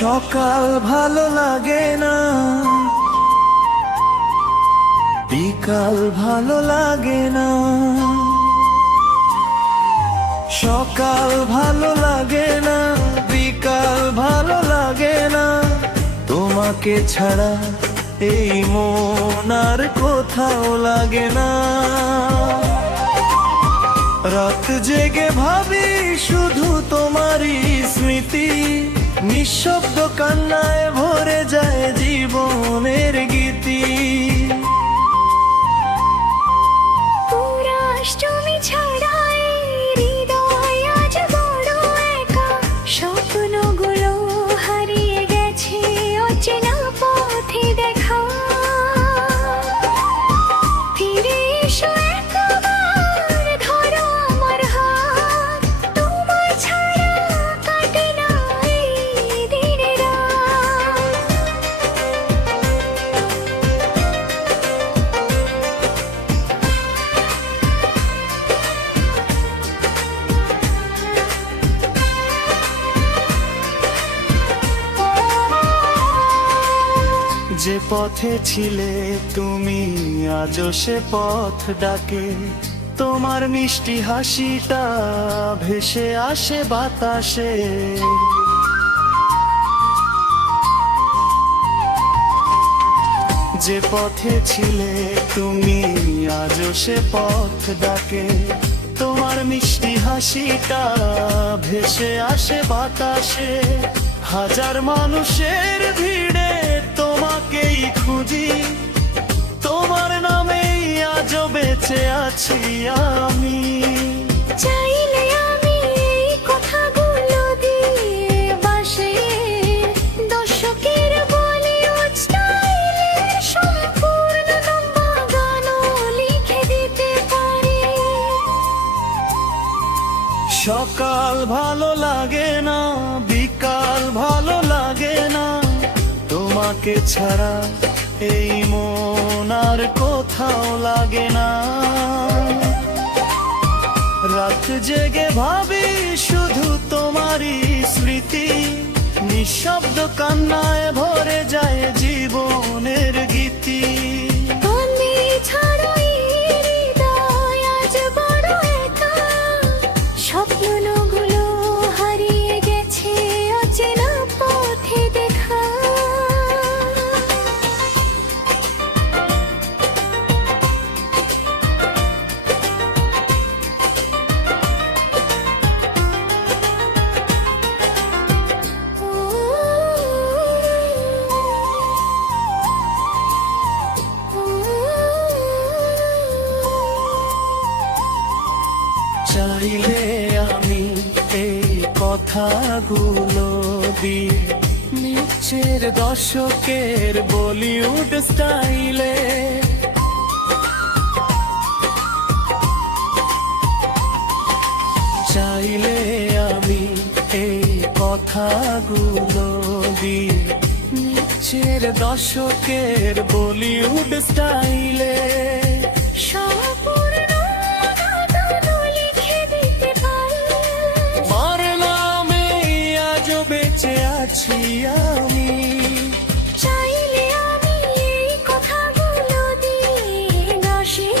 সকাল ভালো লাগে না, বিকাল ভালো লাগে না। সকাল ভালো লাগে না, বিকাল ভালো লাগে না। তোমাকে ছাড়া এই মন আর কোথাও লাগে না। রাত জেগে ভাবি শুধু তোমারই স্মৃতি, নিঃশব্দ কান্নায় ভরে যায় জীবনের গীতি। পুরাষ্টমী ছাড়াই হৃদয় আজ বড় একা, স্বপ্নগুলো হারিয়ে গেছে অচেনা পথে দেখা। ফিরে এসো একবার, ধরো আমার হাত, তোমার ছাড়া কাটে না এই দিনের রাত। যে পথে ছিলে তুমি আজও সে পথ ডাকে, তোমার মিষ্টি হাসিটা ভেসে আসে বাতাসে। যে পথে ছিলে তুমি আজও সে পথ ডাকে, তোমার মিষ্টি হাসিটা ভেসে আসে বাতাসে। হাজার মানুষের ভিড়ে তোমাকেই খুঁজি, তোমার নামেই আজও বেঁচে আছি আমি। চাইলে আমি এই কথাগুলো দিয়ে বাসে দর্শকের বলিউড স্টাইলের সম্পূর্ণ লম্বা গানও লিখে দিতে পারি। সকাল ভালো লাগে না, বিকাল ভালো লাগে না। তোমাকে ছাড়া এই মন আর কোথাও লাগে না। রাত জেগে ভাবি শুধু তোমারই স্মৃতি, নিঃশব্দ কান্নায় ভরে যায় জীবনের গীতি। আমি ছাড়াই হৃদয় আজ বড় একা, স্বপ্নগুলো হারিয়ে গেছে অচেনা পথে দেখা। চাইলে আমি এই কথাগুলো দিয়ে নিচের দশকের বলিউড স্টাইলে চাইলে আমি এই কথাগুলো দিয়ে নিচের দশকের বলিউড স্টাইলে সম্পূর্ণ গানও লিখে দিতে পারি। তোমার নামে আজও বেঁচে আছি আমি। চাইলে আমি এই কথাগুলো দিয়ে গাসি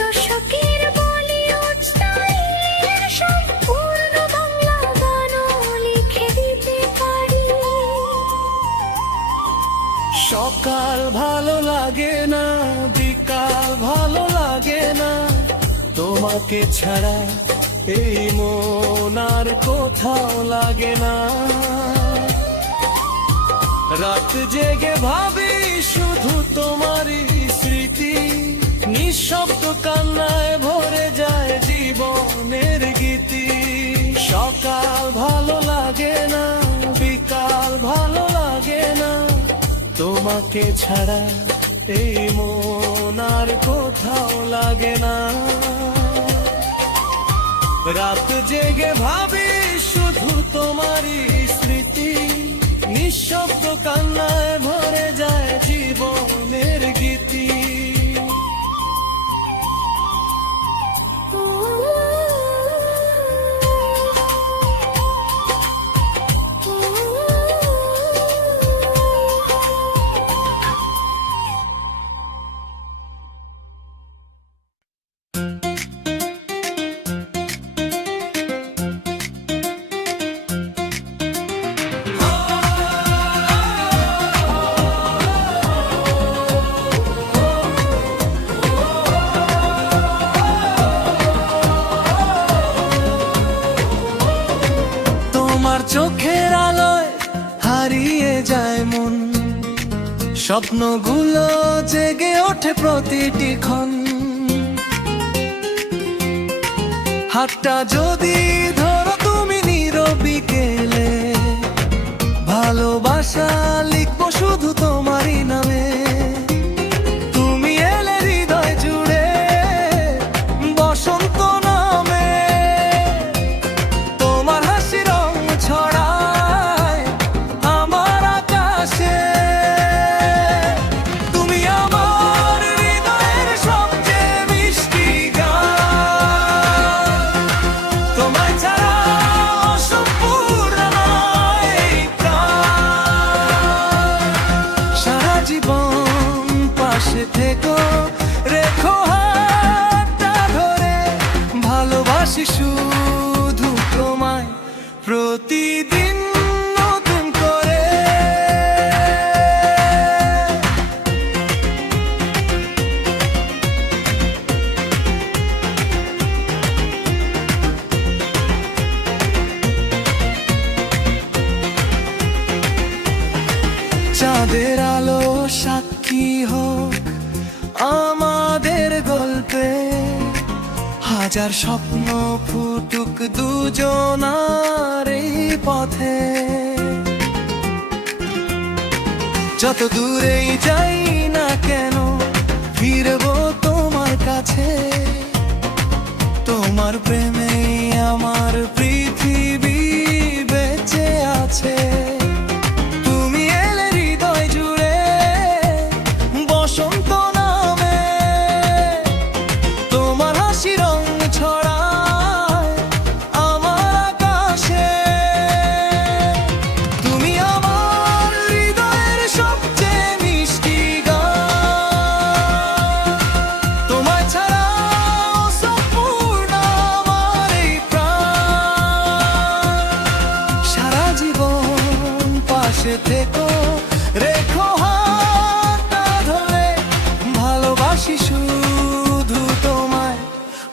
দর্শকের বলিউড স্টাইলের সম্পূর্ণ বাংলা গানও লিখে দিতে পারি। সকাল ভালো লাগে না, বিকাল ভালো লাগে না। তোমাকে ছাড়া এই মন আর কোথাও লাগে না। রাত জেগে ভাবি শুধু তোমারই স্মৃতি, নিঃশব্দ কান্নায় ভরে যায় জীবনের গীতি। সকাল ভালো লাগে না, বিকাল ভালো লাগে না। তোমাকে ছাড়া এই মন আর কোথাও লাগে না। রাত জেগে ভাবি শুধু তোমারই স্মৃতি, নিঃশব্দ কান্নায় ভরে যায় জীবনের গীতি। ও স্বপ্নগুলো জেগে ওঠে প্রতিটি ক্ষণ। হাতটা যদি ধরো তুমি নীরবি গেলে, ভালোবাসা লিখবো শুধু তোমারই নামে। তুমি এলে হৃদয় জুড়ে বসন্ত নামে, তোমার হাসি রং ছড়ায় আমার আকাশে। তুমি আমার হৃদয়ের সবচেয়ে মিষ্টি গান, তোমায় ছাড়া অসম্পূর্ণ নয় এই প্রাণ। সারা জীবন পাশে থেকো, রেখো হাতটা ধরে, ভালোবাসি শুধু তোমায় প্রতিদিন নতুন করে। চাঁদের আলো সাক্ষী হোক আমাদের গল্পে, হাজার স্বপ্ন ফুটুক দুজনার এই পথে। যত দূরেই যাই না কেন ফিরবো তোমার কাছে, তোমার প্রেমেই আমার পৃথিবী বেঁচে আছে। তুমি এলে হৃদয় জুড়ে বসন্ত নামে, তোমার হাসি রং ছড়ায় আমার আকাশে। তুমি আমার হৃদয়ের সবচেয়ে মিষ্টি গান, তোমায় ছাড়া অসম্পূর্ণ আমার এই প্রাণ। সারা জীবন পাশে থেকো, রেখো হাতটা ধরে, ভালোবাসি শুধু তোমায়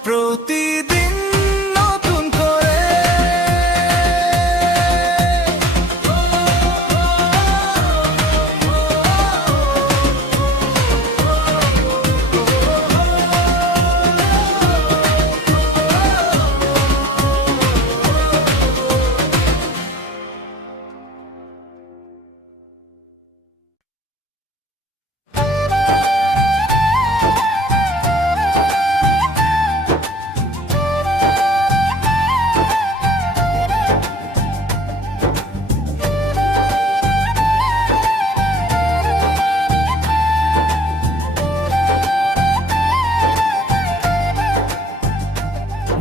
প্রতিদিন নতুন করে।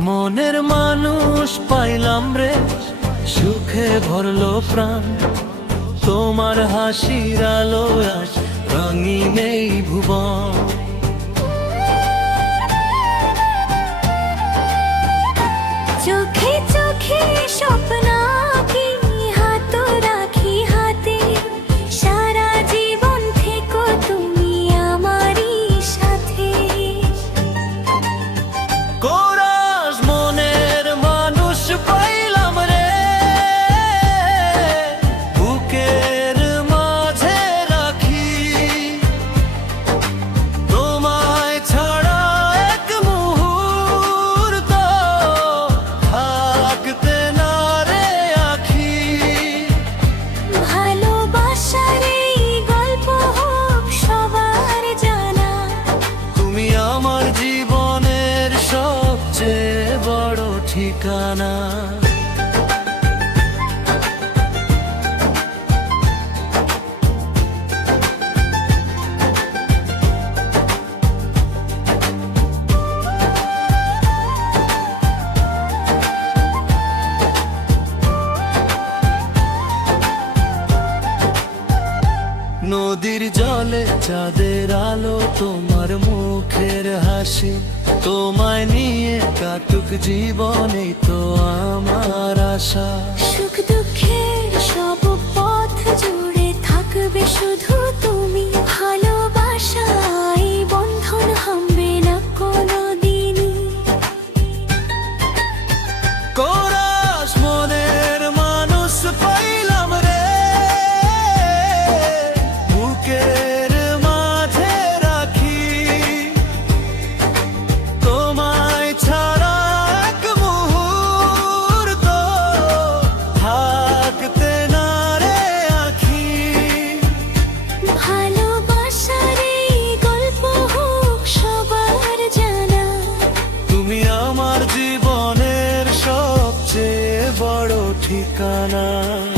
মনের মানুষ পাইলাম রে, সুখে ভরলো প্রাণ, তোমার হাসির আলো আজ রঙিন এই ভুবন। চোখে চোখে স্বপ্ন আঁকি, হাত রাখি হাতে, সারা জীবন থেকো তুমি আমারই সাথে। কোরাস মনের মানুষ পাইলাম রে, বুকের মাঝে রাখি, তোমায় ছাড়া এক মুহূর্ত থাকতে না রে আখি। ভালোবাসার এই গল্প হোক সবার জানা, তুমি আমার জীবনের সবচেয়ে বড় ঠিকানা। নদীর জলে চাঁদের আলো, তোমার মুখের হাসি, তোমায় নিয়ে কাটুক জীবনে তো আমার আশা। সুখ দুঃখের সব পথ জুড়ে থাকবে শুধু তুমি, ভালোবাসা এই বন্ধন হামবে না কোনোদিনই। কোরাস মনের মানুষ পাইলাম রে, বুকের ঠিকানা